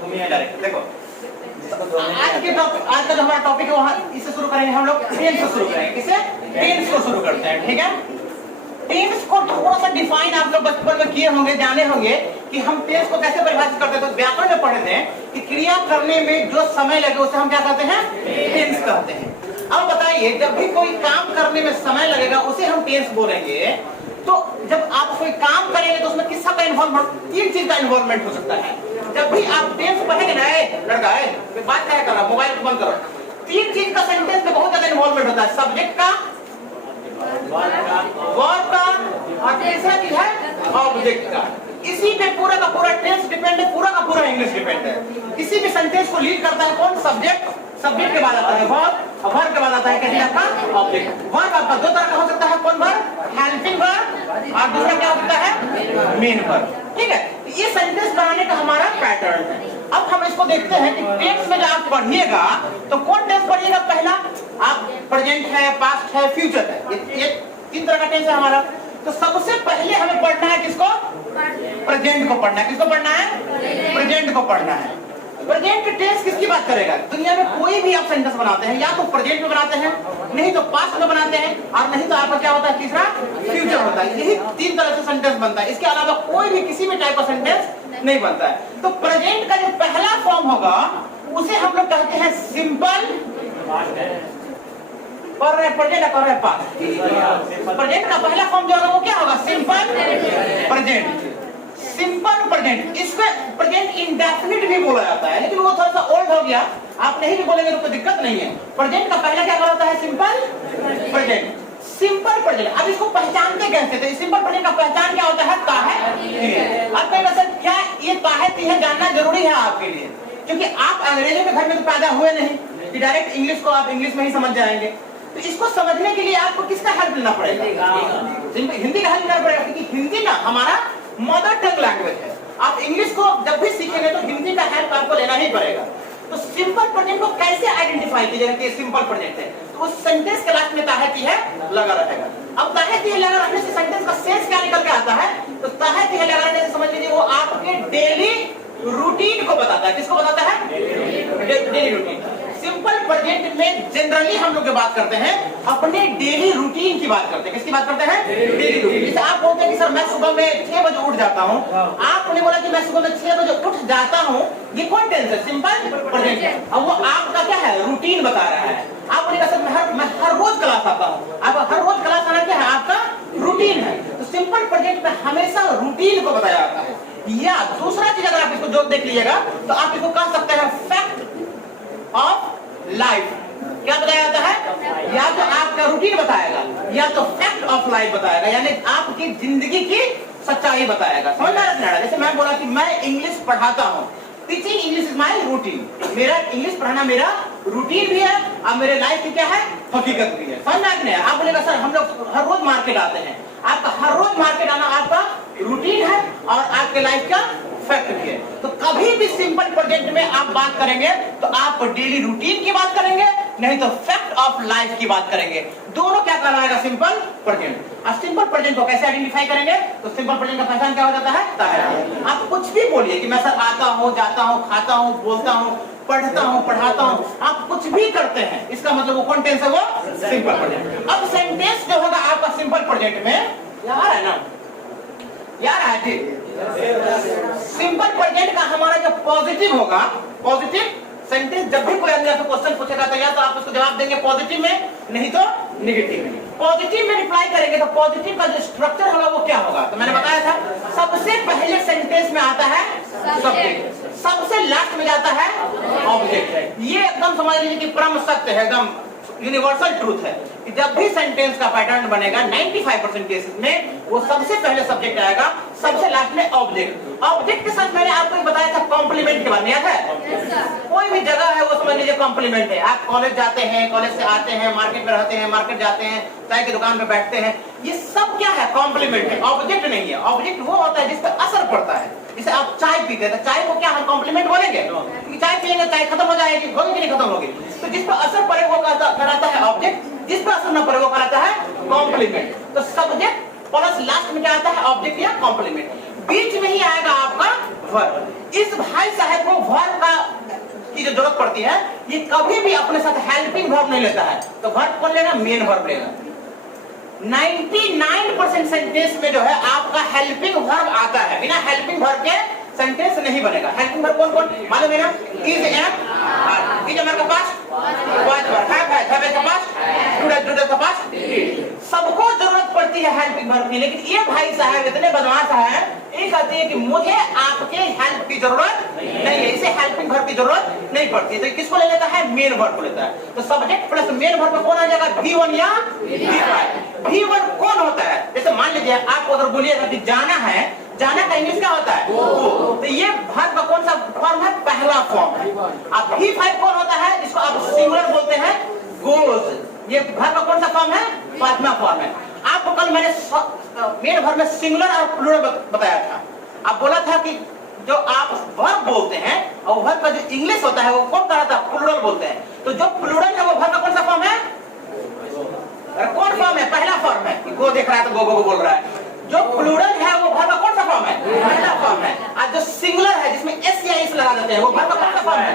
घूमिए डायरेक्ट। देखो आज का जो हमारा टॉपिक है वहाँ इससे शुरू करेंगे हम लोग, टेंस से शुरू करेंगे। किसे? टेंस को शुरू करते हैं, ठीक है। टेंस को थोड़ा सा डिफाइन आप लोग बचपन में किए होंगे, जाने होंगे कि हम टेंस को कैसे परिभाषित करते हैं। तो व्याकरण में पढ़े थे कि क्रिया करने में जो समय लगे उसे हम क्या कहते हैं? टेंस कहते हैं। अब बताइए, जब भी कोई काम करने में समय लगेगा उसे हम टेंस बोलेंगे। तो जब आप कोई काम करेंगे तो उसमें किसका का इन्वॉल्वमेंट? 3 चीज का इन्वॉल्वमेंट हो सकता है। जब भी आप टेंस पढ़ेंगे ना, लड़का है बात क्या कर रहा, मोबाइल बंद करो। 3 चीज का सेंटेंस में बहुत ज्यादा इन्वॉल्वमेंट होता है। सब्जेक्ट का, वर्ब का, और तीसरा चीज है ऑब्जेक्ट का। इसी पे पूरा का पूरा टेंस डिपेंड है, पूरा का पूरा इंग्लिश डिपेंड है। किसी भी सेंटेंस को लीड करता है कौन? सब्जेक्ट। सब्जेक्ट के बाद आता है वर्ब, वर्ब के बाद आता है कहते आपका ऑब्जेक्ट। वर्ब आपका 2 तरह का हो सकता है। कौन वर्ब? हेल्पिंग वर्ब, और दूसरा क्या हो सकता है? मेन वर्ब, ठीक है। ये सेंटेंस बनाने का हमारा पैटर्न है। अब हम इसको देखते हैं कि टेंस में जब आप पढ़िएगा तो कौन टेंस पढ़िएगा? पहला आप प्रेजेंट है, पास्ट है, फ्यूचर है, ये 3 तरह का टेंस है हमारा। तो सबसे पहले हमें पढ़ना है किसको? प्रेजेंट को पढ़ना है। किसको पढ़ना है? प्रेजेंट को पढ़ना है। प्रेजेंट टेंस किसकी बात करेगा? दुनिया में कोई भी आप सेंटेंस बनाते हैं या तो प्रेजेंट में बनाते हैं, नहीं तो पास्ट में बनाते हैं, और नहीं तो आपका क्या होता है? तीसरा फ्यूचर होता है। यही 3 तरह से सेंटेंस बनता है। इसके अलावा कोई भी किसी भी टाइप का सेंटेंस नहीं बनता है। तो प्रेजेंट का जो पहला फॉर्म होगा उसे हम लोग कहते हैं सिंपल प्रेजेंट का पहला फॉर्म जो होगा वो क्या होगा? Simple present. सिंपल प्रेजेंट, इसमें प्रेजेंट इंडेफिनिट भी बोला जाता है, लेकिन वो थोड़ा सा ओल्ड हो गया। आप नहीं भी बोलेंगे तो कोई दिक्कत नहीं है। प्रेजेंट का पहला क्या होता है? Simple present. सिंपल प्रेजेंट, अब इसको पहचानते कैसे? तो सिंपल प्रेजेंट का पहचान क्या होता है? ताहत। अब कई सर क्या ये ताहत है जानना जरूरी है आपके लिए, क्योंकि आप अंग्रेजों के घर में तो पैदा हुए नहीं कि डायरेक्ट इंग्लिश को आप इंग्लिश में ही समझ जाएंगे। तो इसको समझने के लिए आपको किसका हेल्प लेना पड़ेगा? हिंदी का हेल्प लेना पड़ेगा, क्योंकि हिंदी ना हमारा मदर टंग लैंग्वेज है। आप इंग्लिश को जब भी सीखेंगे तो हिंदी का हेल्प आपको लेना ही पड़ेगा। तो सिंपल प्रेजेंट को कैसे आइडेंटिफाई कीजिएगा कि सिंपल प्रेजेंट है? तो उस सेंटेंस के लास्ट में ताहती है लगा रहेगा। अब ताहती है लगा रखने से सेंटेंस का सेंस क्या निकल के आता है? तो ताहती है लगा रखने से समझ लीजिए वो आपके डेली रूटीन को बताता है। किसको बताता है? Daily routine. सिंपल प्रेजेंट में जनरली हम लोग बात करते हैं अपने डेली रूटीन की बात करते हैं। किसकी बात करते हैं? Daily routine. जैसे आप बोलते हैं कि सर मैं सुबह में 6 बजे उठ जाता हूँ, आपने बोला कि मैं सुबह में 6 बजे उठ जाता हूँ, ये कौन टेंस है? Simple present. अब वो आपका क्या है? रूटीन बता रहा है। आपने कहा सर मैं हर रोज क्लास आता हूँ, आप हर रोज क्लास आना क्या है? आपका रूटीन है। तो सिंपल प्रेजेंट में हमेशा रूटीन को बताया जाता है। या दूसरा चीज अगर आप इसको जो देख लीजिएगा तो आप इसको कह सकते हैं फैक्ट ऑफ लाइफ। क्या बताया जाता है? या तो आपका रूटीन बताएगा या तो फैक्ट ऑफ लाइफ बताएगा, यानी आपकी जिंदगी की सच्चाई बताएगा। समझ में आ रहा है? जैसे मैं बोला कि मैं इंग्लिश पढ़ाता हूँ, teaching English is my routine. मेरा इंग्लिश पढ़ाना मेरा रूटीन भी है और मेरे लाइफ की क्या है? हकीकत भी है। समझ में आ रहा है? आप बोलेगा सर हम लोग हर रोज मार्केट आते हैं, आपका हर रोज मार्केट आना आपका रूटीन है और आपके लाइफ का फैक्ट भी है। तो कभी भी सिंपल प्रेजेंट में आप बात करेंगे तो आप डेली रूटीन की बात करेंगे, नहीं तो फैक्ट ऑफ लाइफ की बात करेंगे। दोनों क्या कहलाएगा? Simple present. अब सिंपल प्रेजेंट को कैसे आइडेंटिफाई करेंगे? तो सिंपल प्रेजेंट का पहचान क्या हो जाता है? ताहत। आप कुछ भी बोलिए कि मैं सर आता हूँ, जाता हूँ, खाता हूँ, बोलता हूँ, पढ़ता हूँ, पढ़ाता हूँ, आप कुछ भी करते हैं, इसका मतलब वो कौन टेंस है? वो सिंपल प्रेजेंट। अब सेंटेंस जो होगा आपका सिंपल प्रेजेंट में यार है ना, यार है जी, सिंपल प्रेजेंट का हमारा जो पॉजिटिव होगा, पॉजिटिव सेंटेंस जब भी कोई अंदर से क्वेश्चन पूछेगा तो या तो आप उसको जवाब देंगे पॉजिटिव में, नहीं तो नेगेटिव में। पॉजिटिव में रिप्लाई करेंगे तो पॉजिटिव का जो स्ट्रक्चर होगा वो क्या होगा? तो मैंने बताया था सबसे पहले सेंटेंस में आता है सब्जेक्ट, सबसे लास्ट में जाता है ऑब्जेक्ट। ये एकदम समझ लीजिए कि परम सत्य है, एकदम यूनिवर्सल ट्रूथ है कि जब भी सेंटेंस का पैटर्न बनेगा 95% केसेस में वो सबसे पहले सब्जेक्ट आएगा, सबसे लास्ट में ऑब्जेक्ट। ऑब्जेक्ट के साथ मैंने आपको बताया था कॉम्प्लीमेंट के बारे में, याद है? कोई भी जगह है वो समझ लीजिए कॉम्प्लीमेंट है। आप कॉलेज जाते हैं, कॉलेज से आते हैं, मार्केट में रहते हैं, मार्केट जाते हैं, चाय की दुकान पे बैठते हैं, ये सब क्या है? कॉम्प्लीमेंट है, ऑब्जेक्ट नहीं है। ऑब्जेक्ट वो होता है जिस पर असर पड़ता है। जैसे आप चाय पीते हैं तो चाय को क्या हम कॉम्प्लीमेंट बोलेंगे? क्योंकि चाय पिएंगे चाय खत्म हो जाएगी, होगी कि नहीं खत्म होगी? तो जिस पर असर पड़े वो कहलाता है ऑब्जेक्ट, जिस पर असर न पड़े वो कहलाता है कॉम्प्लीमेंट। तो सब्जेक्ट प्लस लास्ट में क्या आता है? ऑब्जेक्ट या कॉम्प्लीमेंट। बीच में ही आएगा आपका वर्ब। इस भाई साहब को वर्ब जो जरूरत पड़ती है, ये कभी भी अपने साथ हेल्पिंग वर्ब नहीं लेता है। तो वर्ब कौन लेगा? मेन वर्ब लेगा। 99% सेंटेंस में जो है आपका हेल्पिंग वर्ब आता है, बिना हेल्पिंग वर्ब के सेंटेंस नहीं बनेगा। हेल्पिंग वर्ब कौन कौन मालूम है ना? इज, एम, इज हमारे पास, वाज वर्ब, हैव के पास, डू के पास, सबको जरूरत पड़ती है हेल्पिंग वर्ब की। लेकिन ये भाई साहब इतने बदमाश हैं, ये कहते हैं कि मुझे आपके हेल्प की जरूरत नहीं है, इसे हेल्पिंग वर्ब की जरूरत नहीं पड़ती। तो किसको ले लेता है? मेन वर्ब को लेता है। तो सब्जेक्ट प्लस मेन वर्ब में कौन आ जाएगा? V1 या V5। V1 कौन होता है? जैसे मान लीजिए आपको अगर बोलिएगा कि जाना है, जाना का इंग्लिश क्या होता है? गो। तो ये वर्ब का कौन सा फॉर्म है? पहला फॉर्म। अब V5 कौन होता है? इसको आप सिंगुलर बोलते हैं, गोज। ये वर्ब का कौन सा फॉर्म है? पांचवा फॉर्म है। आपको कल मैंने मेन वर्ब में सिंगुलर और प्लूरल बताया था। आप बोला था कि जो आप वर्ब बोलते हैं और वर्ब का जो इंग्लिश होता है वो कौन कहा था? प्लूरल बोलते हैं। तो जो प्लूरल है वो वर्ब का कौन सा फॉर्म है? कौन फॉर्म है? पहला फॉर्म है। गो देख रहा है तो गो गो बोल रहा है। जो प्लूरल है वो वर्ब का कौन सा फॉर्म है? पहला फॉर्म है। और जो सिंगुलर है जिसमें एस या एस लगा देते हैं वो वर्ब का कौन सा फॉर्म है?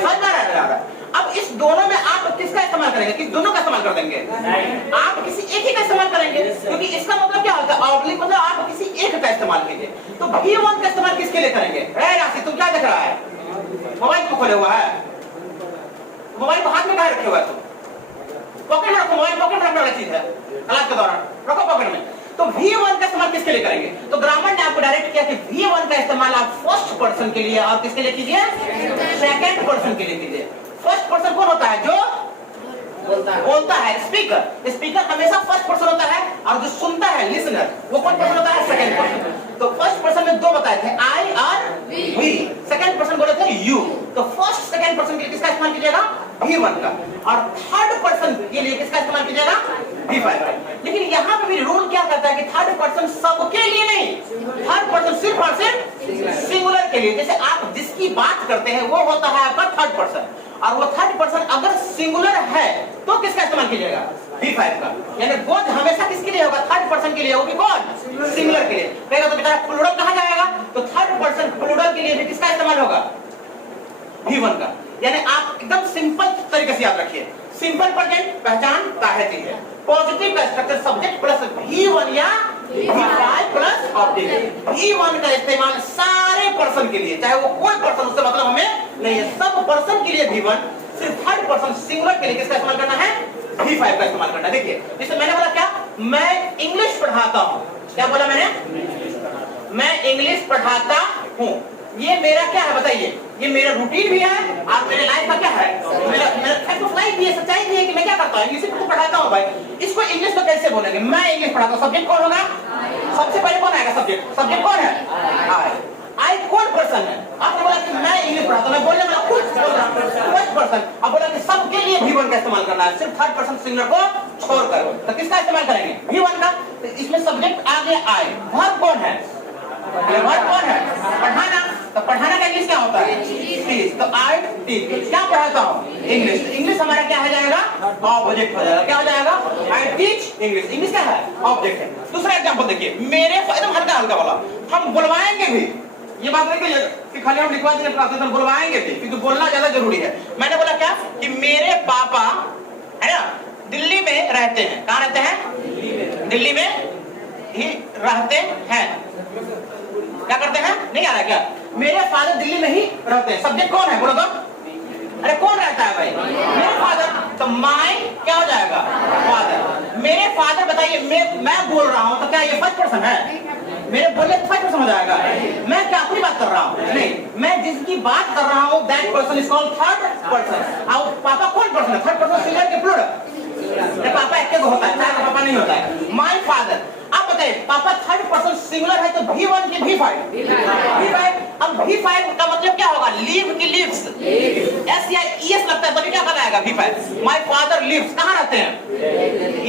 समझ में आ रहा है? अब इस दोनों में आप किसका इस्तेमाल करेंगे? किस दोनों का इस्तेमाल कर देंगे? आप किसी एक ही का इस्तेमाल करेंगे, क्योंकि इसका मतलब क्या होता है? ऑब्लिक मतलब आप किसी एक का इस्तेमाल कीजिए। तो V1 का इस्तेमाल किसके लिए करेंगे? राशि तुम क्या देख रहा है? मोबाइल को खोले हुआ है, मोबाइल को हाथ में कहाँ रखे हुआ है? तुम पॉकेट में रखो, मोबाइल पॉकेट में रखने वाली चीज है, क्लास के दौरान रखो पॉकेट में। तो V1 का इस्तेमाल किसके लिए करेंगे? तो ग्रामर ने आपको डायरेक्ट किया कि V1 का इस्तेमाल आप फर्स्ट पर्सन के लिए और किसके लिए कीजिए? सेकंड पर्सन के लिए कीजिए। फर्स्ट पर्सन कौन होता है? जो बोलता है, स्पीकर। स्पीकर हमेशा फर्स्ट पर्सन होता है, और जो सुनता है, लिसनर, वो कौन पर्सन होता है? Second person. तो फर्स्ट पर्सन में दो बताए थे, आई और वी। सेकंड पर्सन बोले थे यू। तो फर्स्ट सेकंड पर्सन के लिए किसका इस्तेमाल कीजिएगा? V1 का। और थर्ड पर्सन के लिए किसका इस्तेमाल कीजिएगा? V5 का। लेकिन यहाँ पे भी रूल क्या कहता है कि थर्ड पर्सन सबके लिए नहीं, थर्ड पर्सन सिर्फ और सिर्फ सिंगुलर के लिए। जैसे आप जिसकी बात करते हैं वो होता है आपका थर्ड पर्सन, और वो थर्ड पर्सन अगर सिंगुलर है तो किसका इस्तेमाल कीजिएगा? V5 का। यानी गोज हमेशा किसके लिए होगा? थर्ड पर्सन के लिए होगी। कौन? सिंगुलर के लिए। कहेगा तो बेटा प्लूरल कहाँ जाएगा? तो थर्ड पर्सन प्लूरल के लिए भी किसका इस्तेमाल होगा? V1 का। यानी आप एकदम सिंपल तरीके से याद रखिए। सिंपल प्रेजेंट पहचान ताहती है, पॉजिटिव का स्ट्रक्चर सब्जेक्ट प्लस V1 या V5 प्लस ऑब्जेक्ट। V1 का इस्तेमाल सारे पर्सन के लिए, चाहे वो कोई पर्सन, उससे मतलब हमें नहीं है, सब पर्सन के लिए V1। सिर्फ थर्ड पर्सन सिंगुलर के लिए किसका इस्तेमाल करना है? V5 का इस्तेमाल करना है। देखिए जैसे मैंने बोला क्या? मैं इंग्लिश पढ़ाता हूँ। क्या बोला मैंने? मैं इंग्लिश पढ़ाता हूँ। ये मेरा क्या है बताइए? ये मेरा रूटीन भी है और मेरे लाइफ का क्या है? मेरा फैक्ट ऑफ लाइफ भी है, सच्चाई भी है कि मैं क्या करता हूँ? इंग्लिश को पढ़ाता हूँ। भाई इसको इंग्लिश में कैसे बोलेंगे? मैं इंग्लिश पढ़ाता हूँ। सब्जेक्ट कौन होगा? सबसे पहले कौन आएगा? सब्जेक्ट। सब्जेक्ट कौन है? आई। आई कौन पर्सन है? आपने बोला कि मैं इंग्लिश पढ़ाता हूँ, मैं बोलने वाला खुद बोल रहा हूँ फर्स्ट पर्सन। अब बोला कि सबके लिए V1 का इस्तेमाल करना है, सिर्फ थर्ड पर्सन सिंगुलर को छोड़कर। तो किसका इस्तेमाल करेंगे? V1 का। तो इसमें सब्जेक्ट आगे आए। वर्ब कौन है? वर्ब कौन है? पढ़ाना। तो पढ़ाना का इंग्लिश क्या होता है? टीच। तो आई टीच। क्या पढ़ाता हूँ? इंग्लिश। इंग्लिश हमारा क्या हो जाएगा? ऑब्जेक्ट हो जाएगा। क्या हो जाएगा? I teach English. इंग्लिश क्या है? ऑब्जेक्ट है। दूसरा एग्जांपल देखिए, मेरे एकदम हल्का हल्का वाला, हम बुलवाएंगे भी। ये बात नहीं कि खाली हम लिखवा देंगे क्लास में, बुलवाएंगे भी, क्योंकि बोलना ज्यादा जरूरी है। मैंने बोला क्या कि मेरे पापा है ना दिल्ली में रहते हैं। कहाँ रहते हैं? दिल्ली में ही रहते हैं। क्या करते हैं? नहीं आ रहा क्या? मेरे फादर दिल्ली में ही रहते हैं। सब्जेक्ट कौन है? बोलो तो। अरे कौन रहता है भाई? मेरे फादर। तो माय क्या हो जाएगा? फादर। मेरे फादर बताइए, मैं बोल रहा हूँ तो क्या ये फर्स्ट पर्सन है? मेरे बोलने फर्स्ट पर्सन हो जाएगा। मैं क्या अपनी बात कर रहा हूँ? नहीं, मैं जिसकी बात कर रहा हूँ that person is called third person. और पापा कौन पर्सन है? थर्ड पर्सन सिंगुलर के प्लूरल। पापा एक के होता है, चार का पापा नहीं होता है। My father. आप बताइए पापा थर्ड पर्सन सिंगुलर है तो V1 की V5। अब V5 का मतलब क्या होगा? लीव की लिव्स। एस या ईएस लगता है तभी क्या बनाएगा? V5। My father lives. कहाँ रहते हैं?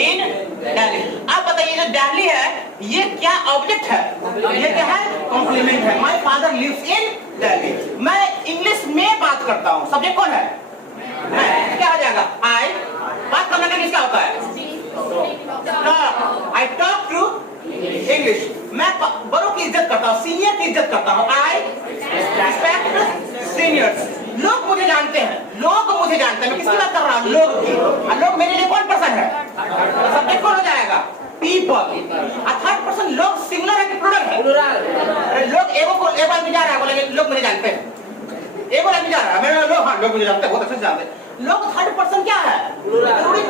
इन दिल्ली। आप बताइए जो दिल्ली है ये क्या ऑब्जेक्ट है? ये क्या है? कॉम्प्लीमेंट है। My father lives in Delhi. मैं इंग्लिश में बात करता हूँ। सब्जेक्ट कौन है? मैं। क्या हो जाएगा? आई। बात करने का इंग्लिश क्या होता है? I talk to English। मैं बड़ों की इज्जत करता हूँ, सीनियर की इज्जत करता हूँ। I respect seniors। लोग मुझे जानते हैं, लोग मुझे जानते हैं। मैं किसकी बात कर रहा हूँ? लोग की। और लोग मेरे लिए कौन पर्सन है? तो सब्जेक्ट कौन हो जाएगा? पीपल। थर्ड पर्सन लोग सिंगुलर है कि प्लूरल है? अरे लोग एक आदमी जा रहा है, बोलेंगे लोग मुझे जानते हैं। एक और आदमी जा रहा है, मेरे लोग, हाँ लोग मुझे जानते हैं, बहुत अच्छे से जानते हैं। लोग थर्ड पर्सन क्या है?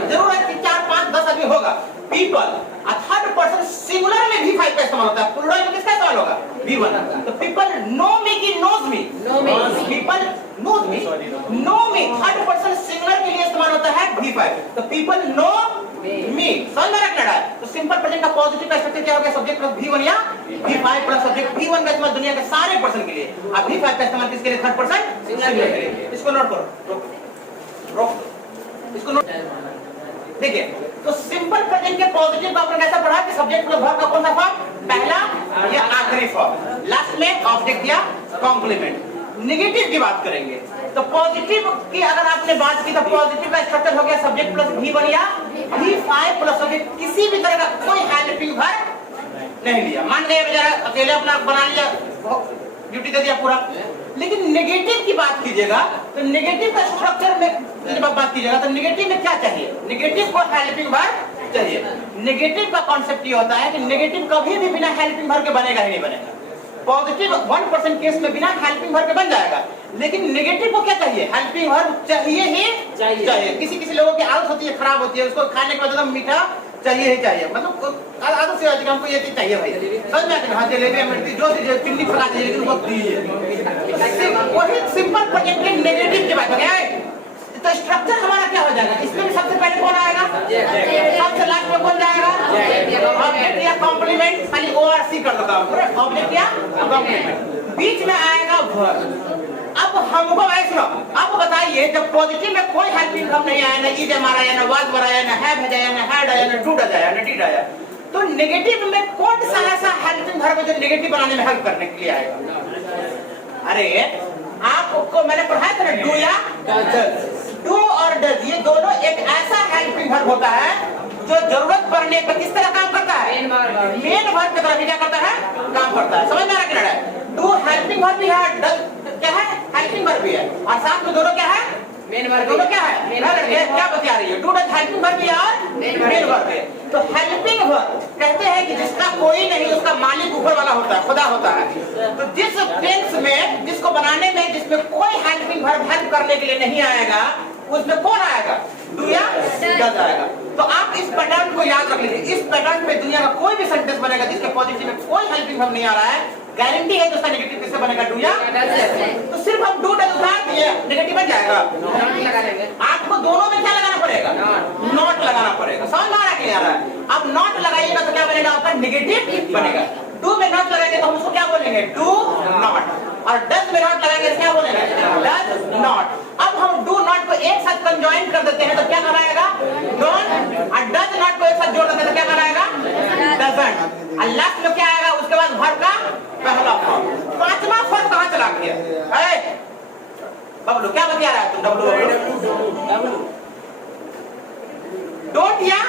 जरूर है कि 4, 5, 10 आदमी होगा। पीपल। थर्ड पर्सन सिंगुलर में भी 5 का इस्तेमाल होता है, प्लूरल में किसका इस्तेमाल होगा? V1। तो पीपल नो मी की knows me? People knows me, know me third person singular के लिए इस्तेमाल होता है V5। तो पीपल नो मी, समझ में रखना है। तो सिंपल प्रेजेंट का पॉजिटिव का स्ट्रक्चर क्या हो गया? सब्जेक्ट प्लस V1 या V5 प्लस सब्जेक्ट। V1 का इस्तेमाल दुनिया के सारे पर्सन के लिए, अब V5 का इस्तेमाल किसके लिए? थर्ड पर्सन सिंगुलर के लिए। इसको नोट करो, रोक इसको नोट। देखिए, तो सिंपल प्रेजेंट के पॉजिटिव का आपने कैसा पढ़ा कि सब्जेक्ट प्लस वर्ब का कौन सा फॉर्म? पहला या आखिरी फॉर्म, लास्ट में ऑब्जेक्ट या कॉम्प्लीमेंट। नेगेटिव की बात करेंगे तो पॉजिटिव की अगर आपने बात की तो पॉजिटिव का स्ट्रक्चर हो गया सब्जेक्ट प्लस V1 या V5 प्लस सब्जेक्ट। किसी भी तरह का कोई हेल्पिंग वर्ब नहीं लिया। मान गए बेचारा अकेले अपना बना लिया, ड्यूटी दे दिया पूरा। लेकिन नेगेटिव की बात कीजिएगा तो नेगेटिव का स्ट्रक्चर में जब बात कीजिएगा तो नेगेटिव में क्या चाहिए? नेगेटिव को हेल्पिंग वर्ब चाहिए। नेगेटिव का कॉन्सेप्ट ये होता है कि नेगेटिव कभी भी बिना हेल्पिंग वर्ब के बनेगा ही नहीं बनेगा। पॉजिटिव 1% केस में बिना हेल्पिंग वर्ब के बन जाएगा, लेकिन नेगेटिव को क्या चाहिए? हेल्पिंग वर्ब चाहिए ही चाहिए। किसी लोगों की आदत होती है, खराब होती है, उसको खाने के बाद एकदम मीठा चाहिए ही चाहिए, मतलब आदत से हमको ये चीज चाहिए भाई, समझ में आता है? हाँ जलेबी मिर्ची जो चीज चिन्नी फला चाहिए लेकिन वो दीजिए। वही सिंपल प्रोजेक्ट के नेगेटिव की बात है। तो स्ट्रक्चर हमारा क्या हो जाएगा? इसमें भी सबसे पहले कौन आएगा? सबसे लास्ट में कौन जाएगा? ऑब्जेक्ट या कॉम्प्लीमेंट। खाली ORC कर दो काम, ऑब्जेक्ट या कॉम्प्लीमेंट। बीच में आएगा वर्ब। अब हमको ऐसा, अब बताइए जब पॉजिटिव में कोई हेल्पिंग वर्ब नहीं आया, ना इज हमारा आया, ना वाज आया, ना हैव आया, ना हैड आया, ना डूड आया, ना डिड आया, तो नेगेटिव में कौन सा ऐसा हेल्पिंग वर्ब जो नेगेटिव बनाने में हेल्प करने के लिए आएगा? अरे आपको मैंने पढ़ाया था ना, डू या डज। डू और डज ये दोनों एक ऐसा हेल्पिंग वर्ब होता है जो जरूरत पड़ने पर किस तरह काम करता है? मेन वर्ब की तरह भी क्या करता है? काम करता है। समझ में आ रहा है? डू हेल्पिंग वर्ब भी है, डज क्या है? हेल्पिंग वर्ब भी है, और साथ में दोनों क्या है? Main verb. दोनों क्या है? क्या बता रही है? डू डज हेल्पिंग वर्ब भी है और मेन वर्ब है। तो हेल्पिंग वर्ब कहते हैं कि जिसका कोई नहीं, उसका मालिक ऊपर वाला होता है, खुदा होता है। तो जिस टेंस में, जिसको बनाने में, जिसमें कोई हेल्पिंग वर्ब हेल्प करने के लिए नहीं आएगा, उसमें कौन आएगा? डू या डज आएगा। तो आप इस पैटर्न को याद रख लीजिए। इस पैटर्न में दुनिया का कोई भी सेंटेंस बनेगा जिसके पॉजिटिव में कोई हेल्पिंग वर्ब नहीं आ रहा है, गारंटी है कि उसका नेगेटिव किससे बनेगा? डू या डज। तो सिर्फ हम डू डज उतार दिए, नेगेटिव बन जाएगा। आपको दोनों में क्या लगाना पड़ेगा? नॉट लगाना पड़ेगा। समझ में आ रहा है? अब नॉट लगाइएगा तो क्या बनेगा? आपका नेगेटिव बनेगा। डू में नॉट लगाएंगे तो हम उसको क्या बोलेंगे? Do not. और डज में नॉट लगाएंगे तो क्या बोलेंगे? Does not. अब हम डू नॉट को एक साथ कंजॉइन कर देते हैं तो क्या कराएगा? डोंट। और डज नॉट को एक साथ जोड़ देते हैं तो क्या कराएगा? डजंट। और लास्ट में क्या आएगा? उसके बाद वर्ब का पहला फॉर्म। पांचवा फॉर्म कहां चला गया? बबलू क्या बता रहा है तुम? डब्लू डोंट या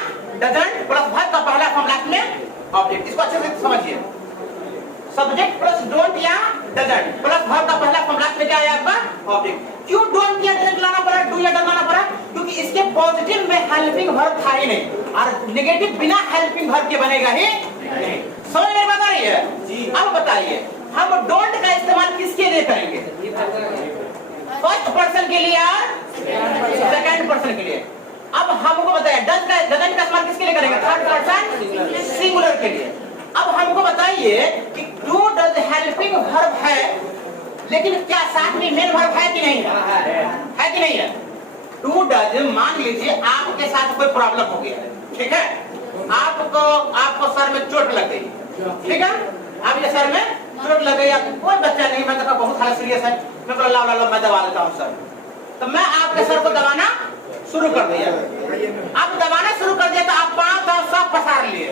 डजंट प्लस वर्ब का पहला फॉर्म लास्ट में ऑब्जेक्ट। इसको अच्छे से समझिए। सब्जेक्ट प्लस डोंट या डजंट प्लस वर्ब का पहला फॉर्म लास्ट में क्या आया आपका? ऑब्जेक्ट। क्यों डोंट या डजंट लाना पड़ा, डू या डज लाना पड़ा? क्योंकि इसके पॉजिटिव में हेल्पिंग वर्ब था ही नहीं, और नेगेटिव बिना हेल्पिंग वर्ब के बनेगा ही नहीं। समझ में बता रही है? अब बताइए हम डोंट का इस्तेमाल किसके लिए करेंगे? फर्स्ट पर्सन के लिए और सेकंड पर्सन के लिए। अब हमको बताइए डज का इस्तेमाल किसके लिए करेंगे? थर्ड पर्सन सिंगुलर के लिए। अब हमको बताइए कि डू डज हेल्पिंग वर्ब है, लेकिन क्या साथ में मेन वर्ब है कि नहीं है कि नहीं है? डू डज, मान लीजिए आपके साथ कोई प्रॉब्लम हो गया, ठीक है? आपको सर में चोट लग गई, ठीक है? आप ये सर में चोट लग गई, कोई बच्चा नहीं, मैं देखा बहुत हालत सीरियस है, मैं बोला ला मैं दबा देता हूँ सर। तो मैं आपके सर को दबाना शुरू कर दिया। आप दबाना शुरू कर दिया तो आप पांव सब पसार लिए।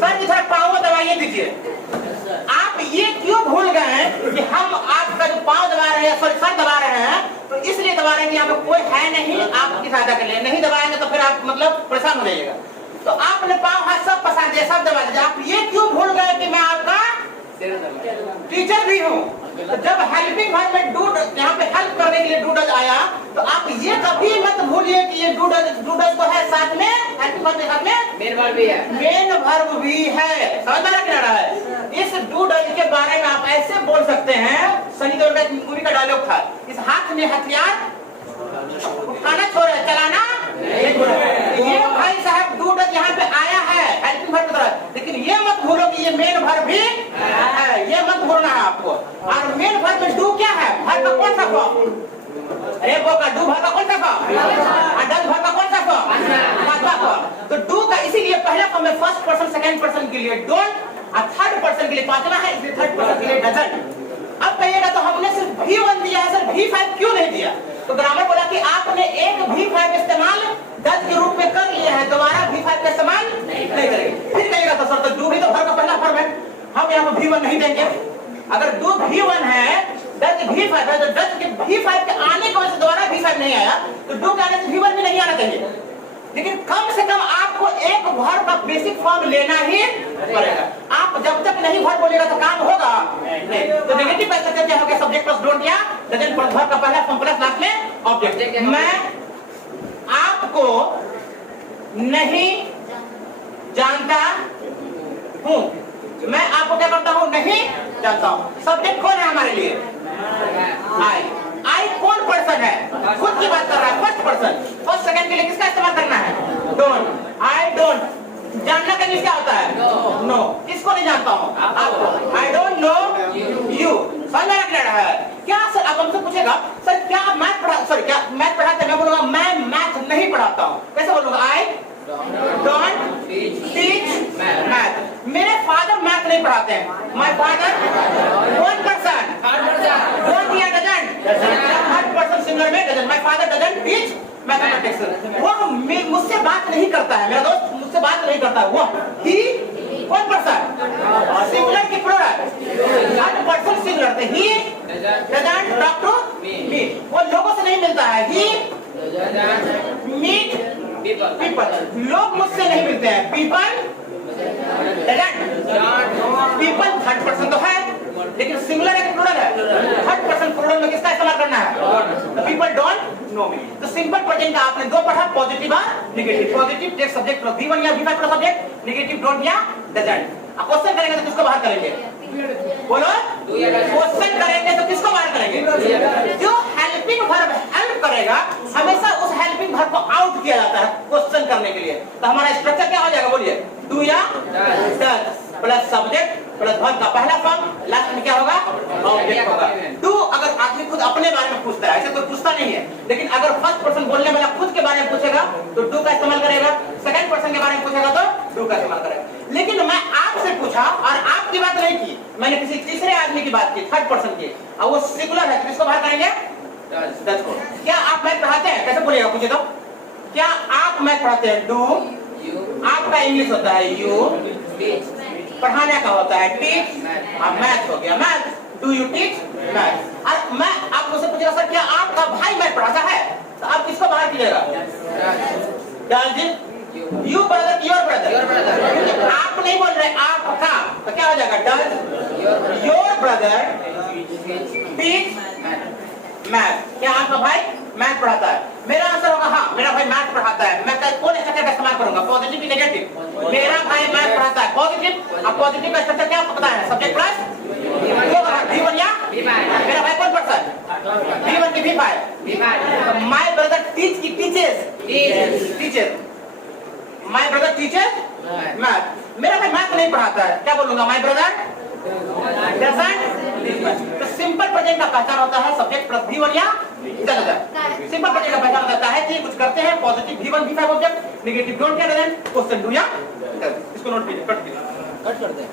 सर इधर पांव दबाइए दीजिए। आप ये क्यों भूल गए हैं कि हम आपका जो पांव दबा रहे हैं, सर दबा रहे हैं, तो इसलिए दबा रहे हैं कि यहाँ पे कोई है नहीं आपकी सहायता के लिए। नहीं दबाएंगे तो फिर आप मतलब परेशान हो जाइएगा। तो आपने पांव हाथ सब पसार दिया, सब दबा दिया। आप ये क्यों भूल गए कि मैं आपका टीचर भी हूँ? तो जब हेल्पिंग वर्ब में डू, यहाँ पे हेल्प करने के लिए डू डज आया तो आप ये कभी मत भूलिए कि ये डू डज तो है साथ में, हेल्पिंग वर्ब के साथ में मेन वर्ब भी है, मेन वर्ब भी है। समझ में आ रहा है? इस डू डज के बारे में आप ऐसे बोल सकते हैं, सनी देओल का मूवी का डायलॉग था, इस हाथ में हथियार उठाना छोड़ चलाना नहीं छोड़। ये भाई साहब डू डज यहाँ पे आया है हेल्पिंग वर्ब की तरह, लेकिन ये मत भूलो कि ये मेन वर्ब भी है, ये मत भूलना है आपको। और मेन वर्ब में डू क्या है, वर्ब का कौन सा फॉर्म? अरे वो का डू वर्ब का कौन सा फॉर्म? डज वर्ब का कौन सा फॉर्म? पांचवा फॉर्म। तो डू का इसीलिए पहला फॉर्म है फर्स्ट पर्सन, सेकंड पर्सन के लिए डोंट और थर्ड पर्सन के लिए पांचवा है, इसलिए थर्ड पर्सन के लिए डजंट। अब कहिएगा तो हमने सिर्फ V1 दिया है, सर V5 क्यों नहीं दिया? तो ग्रामर बोला कि आपने एक V5 इस्तेमाल डज के रूप में कर लिया है, दोबारा V5 का इस्तेमाल नहीं करेंगे। फिर कहिएगा तो सर तो डू भी तो वर्ब का पहला फॉर्म है, हम यहाँ पे V1 नहीं देंगे। अगर डू V1 है, डज V5 है, तो डज के V5 के आने की वजह से दोबारा V5 नहीं आया, तो डू के आने से V1 भी नहीं आना चाहिए। लेकिन कम से कम आपको एक वर्ब का बेसिक फॉर्म लेना ही पड़ेगा। आप जब तक नहीं वर्ब बोलेगा तो काम होगा नहीं। तो नेगेटिव का स्ट्रक्चर क्या हो गया? सब्जेक्ट प्लस डोंट या डजंट प्लस वर्ब का पहला फॉर्म प्लस लास्ट में ऑब्जेक्ट। मैं आपको नहीं जानता हूँ, मैं आपको क्या करता हूँ? नहीं जानता हूँ। सब्जेक्ट कौन है हमारे लिए? आई कौन पर्सन है? खुद की बात कर रहा है, फर्स्ट पर्सन। फर्स्ट सेकंड के लिए किसका इस्तेमाल करना है? डोंट। I don't. जानना का मीनिंग क्या होता है? नो। किसको नहीं जानता हूँ? आपको। I don't know you. समझ में आ रहा है क्या? सर अब हमसे पूछेगा सर क्या मैथ पढ़ा, सॉरी क्या मैथ पढ़ाते हैं? मैं बोलूंगा मैं मैथ नहीं पढ़ाता हूँ। कैसे बोलूंगा? I don't teach math. मेरे फादर मैथ नहीं पढ़ाते हैं। My father one person, don't या डजंट, थर्ड पर्सन सिंगुलर में doesn't. My father doesn't teach mathematics. वो मुझसे बात नहीं करता है, मेरा दोस्त मुझसे बात नहीं करता है। वो ही वन पर्सन सिंगुलर की प्लूरल, थर्ड पर्सन सिंगुलर, तो he doesn't talk to me. वो लोगों से नहीं मिलता है। He meet people. लोग मुझसे नहीं मिलते हैं। पीपल पीपल थर्ड पर्सन तो है, लेकिन सिंगुलर है कि प्लूरल है? थर्ड पर्सन प्लूरल में किसका इस्तेमाल करना है? People don't know me. तो सिंपल प्रेजेंट का आपने दो पढ़ा, पॉजिटिव और negative. Positive take subject plus V1 या V5 plus subject, negative don't या डजंट। अब क्वेश्चन करेंगे तो किसको बाहर करेंगे? बोलो। क्वेश्चन करेंगे तो किसको बाहर करेंगे? जो हेल्पिंग वर्ब हेल्प करेगा, हमेशा उस हेल्पिंग वर्ब को आउट किया जाता है क्वेश्चन करने के लिए। तो हमारा स्ट्रक्चर क्या हो जाएगा? बोलिए। डू या does plus subject plus verb का पहला फॉर्म, लास्ट में क्या होगा? ऑब्जेक्ट होगा। डू अगर आदमी खुद अपने बारे में पूछता है, ऐसे कोई पूछता नहीं है, लेकिन अगर फर्स्ट पर्सन बोलने वाला खुद के बारे में पूछेगा तो डू का इस्तेमाल करेगा, सेकंड पर्सन के बारे में पूछेगा तो डू का इस्तेमाल करेगा। लेकिन मैं आपसे पूछा और आपकी बात नहीं की, मैंने किसी तीसरे आदमी की बात की, थर्ड पर्सन की, और वो सिंगुलर है, किसको बाहर करेंगे? डज को। क्या आप मैथ पढ़ाते हैं? कैसे बोलिएगा? पूछे तो क्या आप मैथ पढ़ाते हैं? डू। आपका इंग्लिश होता है यू, पढ़ाने का होता है टीच, और मैथ हो गया math. Do you teach math? और मैं आप मुझसे पूछेगा सर क्या आपका भाई मैथ पढ़ाता है? तो आप किसको बाहर कीजिएगा? Does you brother, your brother. आप नहीं बोल रहे, आपका, तो क्या हो जाएगा? Does your brother teach math? क्या आपका भाई मैथ पढ़ाता है? मेरा आंसर होगा हाँ, मेरा भाई मैथ पढ़ाता है। मैं कौन स्ट्रक्चर का इस्तेमाल करूंगा? पॉजिटिव की नेगेटिव? मेरा भाई मैथ पढ़ाता है, पॉजिटिव। अब पॉजिटिव का स्ट्रक्चर क्या पता है? सब्जेक्ट प्लस V1 या मेरा भाई कौन पर्सन? V1 की V5। माय ब्रदर टीच की teachers, my brother teachers math. मेरा भाई मैथ नहीं पढ़ाता है, क्या बोलूंगा? My brother doesn't. तो सिंपल प्रेजेंट का पहचान होता है सब्जेक्ट प्लस V1 या डजंट। सिंपल प्रेजेंट का पहचान होता है कि कुछ करते हैं, positive V1 V5 object, negative don't या डजंट, क्वेश्चन डू या डज। इसको नोट कीजिए, कट कर दें।